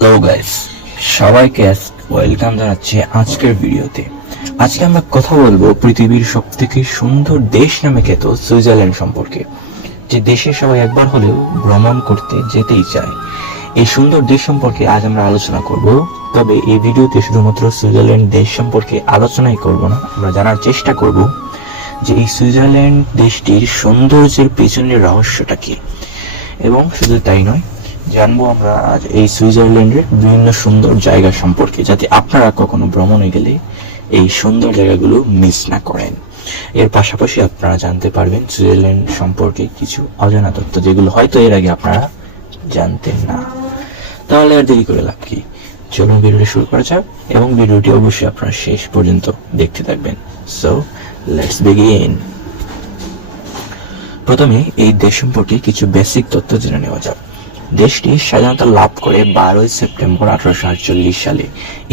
Hello guys, সবাইকে welcome জানাচ্ছি আজকের ভিডিওতে। আজকে আমরা কথা বলবো পৃথিবীর সব থেকে সুন্দর দেশ নামে খ্যাত সুইজারল্যান্ড সম্পর্কে, যে দেশে সবাই একবার হলেও ভ্রমণ করতে যেতেই চায়। এই সুন্দর দেশ সম্পর্কে আজ আমরা আলোচনা করব। তবে এই ভিডিওতে শুধুমাত্র সুইজারল্যান্ড দেশ সম্পর্কে আলোচনাই করব না, আমরা জানার চেষ্টা করব যে এই সুইজারল্যান্ড দেশটির সৌন্দর্যের পেছনের রহস্যটা কি। এবং শুধু তাই নয়, জানবো আমরা আজ এই সুইজারল্যান্ডের বিভিন্ন সুন্দর জায়গা সম্পর্কে, যাতে আপনারা কখনো ভ্রমণে গেলে এই সুন্দর জায়গাগুলো মিস না করেন। এর পাশাপাশি আপনারা জানতে পারবেন সুইজারল্যান্ড সম্পর্কে কিছু অজানা তথ্য, যেগুলো হয়তো এর আগে আপনারা জানতেন না। তাহলে আর দেরি করে লাভ কি, চলুন ভিডিওটি শুরু করা যাক, এবং ভিডিওটি অবশ্যই আপনারা শেষ পর্যন্ত দেখতে থাকবেন। So let's begin. প্রথমে এই দেশ সম্পর্কে কিছু বেসিক তথ্য জেনে নেওয়া যাক। দেশটি স্বাধীনতা লাভ করে 12 সেপ্টেম্বর 1848 সালে।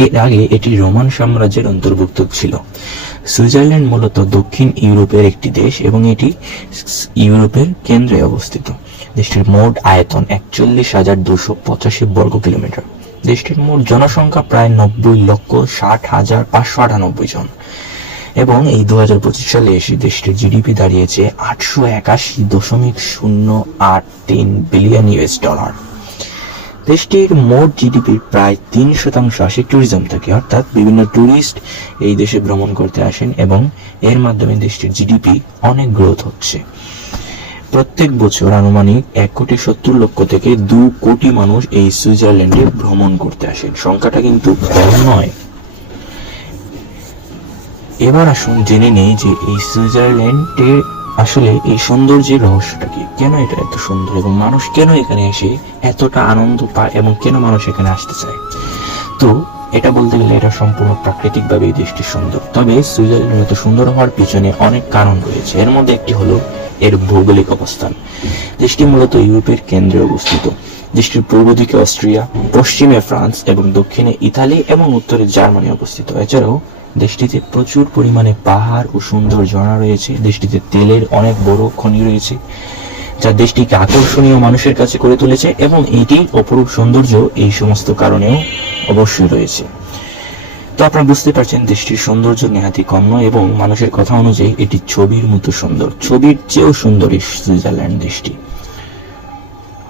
এর আগে এটি রোমান সাম্রাজ্যের অন্তর্ভুক্ত ছিল। সুইজারল্যান্ড মূলত দক্ষিণ ইউরোপের একটি দেশ এবং এটি ইউরোপের কেন্দ্রে অবস্থিত। দেশটির মোট আয়তন 41,285 বর্গ কিলোমিটার। দেশটির মোট জনসংখ্যা প্রায় 90,60,598 জন, এবং এই 2025 সালে এসে দেশটির জিডিপি দাঁড়িয়েছে 881.083 বিলিয়ন ইউএস ডলার। দেশটির মোট জিডিপির প্রায় 3% আসে ট্যুরিজম থেকে, অর্থাৎ বিভিন্ন ট্যুরিস্ট এই দেশে ভ্রমণ করতে আসেন এবং এর মাধ্যমে দেশটির জিডিপি অনেক গ্রোথ হচ্ছে। প্রত্যেক বছর আনুমানিক 1,70,00,000 থেকে 2 কোটি মানুষ এই সুইজারল্যান্ডে ভ্রমণ করতে আসেন। সংখ্যাটা কিন্তু কম নয়। এবার আসুন জেনে নেই যে এই সুইজারল্যান্ডের আসলে এই সৌন্দর্যের রহস্যটা কি, কেন এটা এত সুন্দর এবং মানুষ কেন এখানে এসে এতটা আনন্দ পায় এবং কেন মানুষ এখানে আসতে চায়। তো এটা বলতে গেলে এটা সম্পূর্ণ প্রাকৃতিকভাবে এই দেশটি সুন্দর। তবে সুইজারল্যান্ড এত সুন্দর হওয়ার পিছনে অনেক কারণ রয়েছে। এর মধ্যে একটি হলো এর ভৌগোলিক অবস্থান। দেশটি মূলত ইউরোপের কেন্দ্রে অবস্থিত। দেশটির পূর্ব দিকে অস্ট্রিয়া, পশ্চিমে ফ্রান্স এবং দক্ষিণে ইতালি এবং উত্তরে জার্মানি অবস্থিত। এছাড়াও দেশটিতে প্রচুর পরিমাণে পাহাড় ও সুন্দর ঝর্ণা রয়েছে। দেশটিতে তেলের অনেক বড় খনি রয়েছে, যা দেশটিকে আকর্ষণীয় মানুষের কাছে করে তুলেছে, এবং এটির অপরূপ সৌন্দর্য এই সমস্ত কারণেও অবশ্যই রয়েছে। তো আপনারা বুঝতে পারছেন দেশটির সৌন্দর্য নেহাতি কম নয়, এবং মানুষের কথা অনুযায়ী এটি ছবির মতো সুন্দর, ছবির চেয়েও সুন্দর এই সুইজারল্যান্ড দেশটি।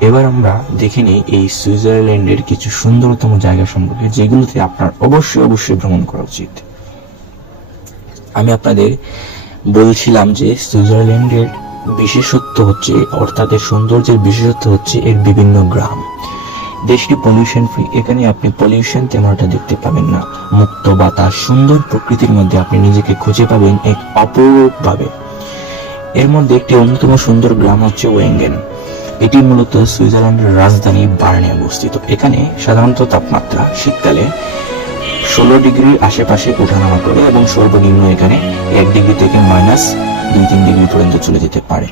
এবার আমরা দেখে নিই এই সুইজারল্যান্ডের কিছু সুন্দরতম জায়গা সম্পর্কে, যেগুলোতে আপনার অবশ্যই ভ্রমণ করা উচিত। আমি আপনাদের বলছিলাম যে সুইজারল্যান্ডের বিশেষত্ব হচ্ছে, অর্থাৎ এর সৌন্দর্যের বিশেষত্ব হচ্ছে এর বিভিন্ন গ্রাম। দেশটি পলিউশন ফ্রি। এখানে আপনি পলিউশন তেমনটা দেখতে পাবেন না। মুক্ত বাতাস, সুন্দর প্রকৃতির মধ্যে আপনি নিজেকে খুঁজে পাবেন এক অপরূপ ভাবে। এর মধ্যে একটি অন্যতম সুন্দর গ্রাম হচ্ছে ওয়েঙ্গেন। এটি মূলত সুইজারল্যান্ডের রাজধানী বার্নে অবস্থিত। এখানে সাধারণত তাপমাত্রা শীতকালে 16 ডিগ্রির আশেপাশে ওঠানামা করে, এবং সর্বনিম্ন এখানে 1 ডিগ্রি থেকে -2-3 ডিগ্রি পর্যন্ত চলে যেতে পারে।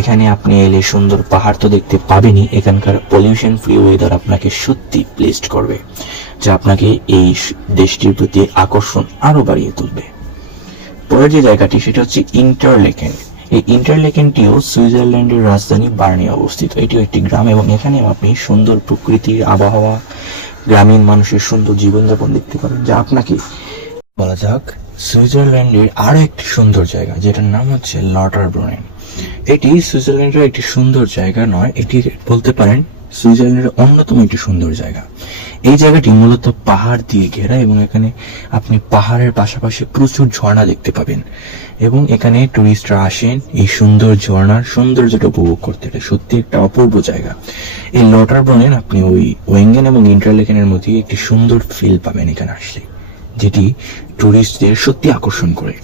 এখানে আপনি এলে সুন্দর পাহাড় তো দেখতে পাবেনই, এখানকার পলিউশন ফ্রি ওয়েদার আপনাকে সত্যি প্লেসড করবে, যা আপনাকে এই দেশটির প্রতি আকর্ষণ আরো বাড়িয়ে তুলবে। পরের যে জায়গাটি সেটা হচ্ছে ইন্টারলেকেন। এই ইন্টারলেকেনটিও সুইজারল্যান্ডের রাজধানী বার্নে অবস্থিত। এটিও একটি গ্রাম, এবং এখানে আপনি সুন্দর প্রকৃতির আবহাওয়া, গ্রামীণ মানুষের সুন্দর জীবনযাপন দেখতে পারেন, যা আপনাকে বলা যাক সুইজারল্যান্ডের আরো একটি সুন্দর জায়গা, যেটার নাম হচ্ছে লটারব্রুনেন। এটি সুইজারল্যান্ডের একটি সুন্দর জায়গা নয়, এটি বলতে পারেন সুইজারল্যান্ডের অন্যতম একটি সুন্দর জায়গা। এই জায়গাটি মূলত পাহাড় দিয়ে ঘেরা, এবং এখানে আপনি পাহাড়ের পাশাপাশি প্রচুর ঝর্ণা দেখতে পাবেন, এবং এখানে টুরিস্টরা আসেন এই সুন্দর ঝর্ণার সৌন্দর্যটা উপভোগ করতে। সত্যি একটা অপূর্ব জায়গা। এই লটারব্রুনেন আপনি ওই ওয়েঙ্গেন এবং ইন্টারলেকেনের মধ্যে একটি সুন্দর ফিল পাবেন এখানে আসলে, যেটি টুরিস্টদের সত্যি আকর্ষণ করে।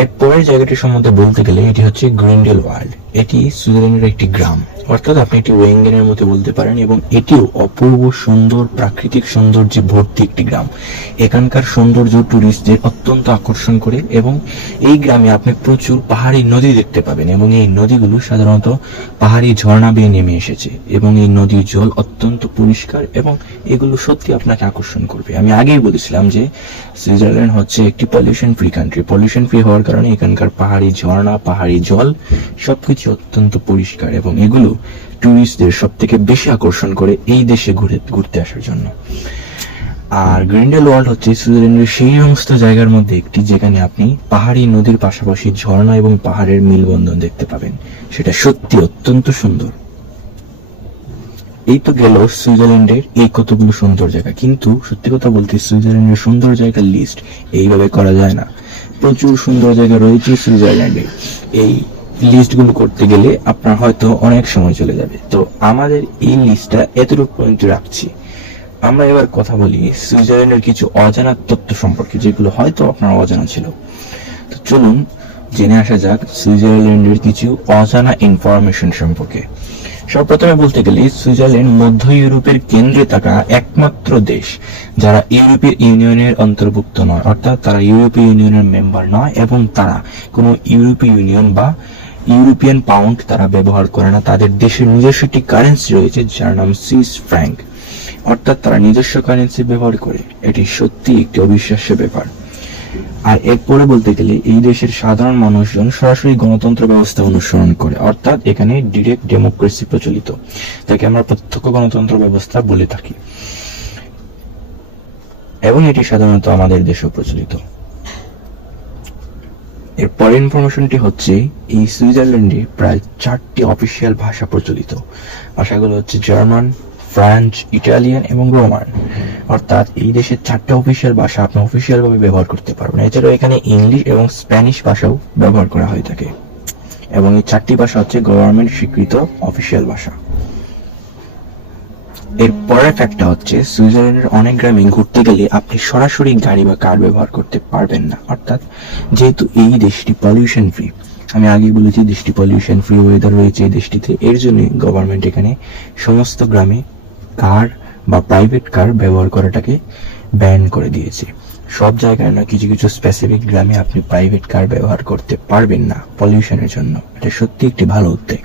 এর পরের জায়গাটি সম্বন্ধে বলতে গেলে এটি হচ্ছে গ্রিন্ডেলওয়াল্ড। এটি সুইজারল্যান্ডের একটি গ্রাম, অর্থাৎ আপনি এটি ওয়েঙ্গেনের মতো বলতে পারেন, এবং এটিও অপূর্ব সুন্দর প্রাকৃতিক সৌন্দর্যে ভর্তি একটি গ্রাম। এখানকার সৌন্দর্য টুরিস্টদের অত্যন্ত আকর্ষণ করে, এবং এই গ্রামে আপনি প্রচুর পাহাড়ি নদী দেখতে পাবেন, এবং এই নদীগুলো সাধারণত পাহাড়ি ঝর্ণা বেয়ে নেমে এসেছে, এবং এই নদীর জল অত্যন্ত পরিষ্কার, এবং এগুলো সত্যি আপনাকে আকর্ষণ করবে। আমি আগেই বলেছিলাম যে সুইজারল্যান্ড হচ্ছে একটি pollution free country. Pollution free হওয়ার কারণে এখানকার পাহাড়ি ঝর্ণা, পাহাড়ি জল সবকিছু অত্যন্ত পরিষ্কার, এবং এগুলো টুরিস্টদের সব থেকে বেশি আকর্ষণ করে এই দেশে ঘুরতে আসার জন্য। আর গ্রিন্ডেল ওয়াল্ড হচ্ছে সুইজারল্যান্ডের সেই সমস্ত জায়গার মধ্যে একটি যেখানে আপনি পাহাড়ি নদীর পাশাপাশি ঝর্ণা এবং পাহাড়ের মেলবন্ধন দেখতে পাবেন। সেটা সত্যি অত্যন্ত সুন্দর। এই তো গেল সুইজারল্যান্ডের এই কতগুলো সুন্দর জায়গা, কিন্তু সত্যি কথা বলতে সুইজারল্যান্ডের সুন্দর জায়গার লিস্ট এইভাবে করা যায় না। প্রচুর সুন্দর জায়গা রয়েছে সুইজারল্যান্ডে। এই লিস্টগুলো করতে গেলে আপনার হয়তো অনেক সময় চলে যাবে। তো আমাদের এই লিস্টটা এতটুকু পর্যন্ত রাখছি। আমরা এবার কথা বলি সুইজারল্যান্ডের কিছু অজানা তথ্য সম্পর্কে, যেগুলো হয়তো আপনার অজানা ছিল। তো চলুন জেনে আসা যাক সুইজারল্যান্ডের কিছু অজানা ইনফরমেশন সম্পর্কে। সর্বপ্রথমে বলতে গেলে সুইজারল্যান্ড মধ্য ইউরোপের কেন্দ্রে থাকা একমাত্র দেশ যারা ইউরোপীয় ইউনিয়নের অন্তর্ভুক্ত নয়, অর্থাৎ তারা ইউরোপীয় ইউনিয়নের মেম্বার নয় এবং তারা কোনো ইউরোপীয় ইউনিয়ন বা ইউরোপিয়ান পাউন্ড তারা ব্যবহার করে না। তাদের দেশের নিজস্ব একটি কারেন্সি রয়েছে যার নাম সুইস ফ্র্যাঙ্ক, অর্থাৎ তারা নিজস্ব কারেন্সি ব্যবহার করে। এটি সত্যি একটি অবিশ্বাস্য ব্যাপার। আর এরপরে বলতে গেলে এই দেশের সাধারণ মানুষজন সরাসরি গণতন্ত্র ব্যবস্থা অনুসরণ করে, অর্থাৎ এখানে ডিরেক্ট ডেমোক্রেসি প্রচলিত, যাকে আমরা প্রত্যক্ষ গণতন্ত্র ব্যবস্থা বলে থাকি, এবং এটি সাধারণত আমাদের দেশেও প্রচলিত। এর পরের ইনফরমেশনটি হচ্ছে এই সুইজারল্যান্ডে প্রায় 4টি অফিসিয়াল ভাষা প্রচলিত। ভাষাগুলো হচ্ছে জার্মান, ফ্রেঞ্চ, ইটালিয়ান এবং রোমান, অর্থাৎ এই দেশের 4টা অফিসিয়াল ভাষা আপনি অফিসিয়াল ভাবে ব্যবহার করতে পারবেন। এছাড়াও এখানে ইংলিশ এবং স্প্যানিশ ভাষাও ব্যবহার করা হয়ে থাকে, এবং এই 4টি ভাষা হচ্ছে গভর্নমেন্ট স্বীকৃত অফিসিয়াল ভাষা। এর পরের ফ্যাক্টটা হচ্ছে সুইজারল্যান্ডের অনেক গ্রামে ঘুরতে গেলে আপনি সরাসরি গাড়ি বা কার ব্যবহার করতে পারবেন না, অর্থাৎ যেহেতু এই দেশটি পলিউশন ফ্রি, আমি আগেই বলেছি দেশটি পলিউশন ফ্রি ওয়েদার রয়েছে এই দেশটিতে, এর জন্য গভর্নমেন্ট এখানে সমস্ত গ্রামে কার বা প্রাইভেট কার ব্যবহার করাটাকে ব্যান করে দিয়েছে। সব জায়গায় না, কিছু কিছু স্পেসিফিক গ্রামে আপনি প্রাইভেট কার ব্যবহার করতে পারবেন না পলিউশনের জন্য। এটা সত্যি একটি ভালো উদ্যোগ।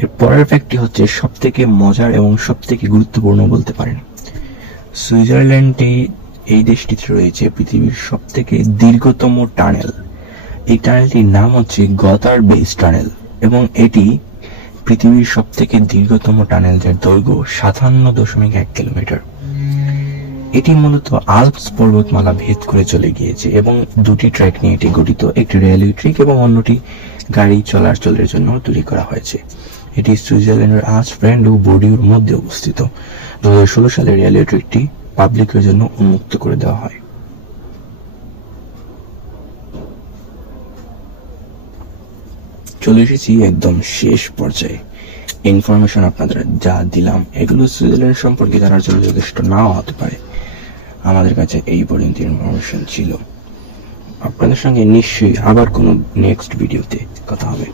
এর পরের ফ্যাক্টটি হচ্ছে সব থেকে মজার এবং সব থেকে গুরুত্বপূর্ণ বলতে পারেন। সুইজারল্যান্ডে এই দেশটিতে রয়েছে পৃথিবীর সব থেকে দীর্ঘতম টানেল। এই টানেলটির নাম হচ্ছে গথার বেস টানেল, এবং এটি পৃথিবীর সব থেকে দীর্ঘতম টানেল, যার দৈর্ঘ্য 57.1 কিলোমিটার। এটি মূলত আল্পস পর্বতমালা ভেদ করে চলে গিয়েছে এবং 2টি ট্র্যাক নিয়ে এটি গঠিত, একটি রেলওয়ে ট্র্যাক এবং অন্যটি গাড়ি চলাচলের জন্য তৈরি করা হয়েছে। এটি সুইজারল্যান্ডের আর্সফ্রেন্ড ও বোর্ডিউর মধ্যে অবস্থিত। 2016 সালে রেলওয়ে ট্র্যাকটি পাবলিকের জন্য উন্মুক্ত করে দেওয়া হয়। চলে এসেছি একদম শেষ পর্যায়ে। ইনফরমেশন আপনাদের যা দিলাম এগুলো সুইজারল্যান্ড সম্পর্কে জানার জন্য যথেষ্ট নাও হতে পারে। আমাদের কাছে এই পর্যন্ত ইনফরমেশন ছিল। আপনাদের সঙ্গে নিশ্চয়ই আবার কোনো নেক্সট ভিডিওতে কথা হবে।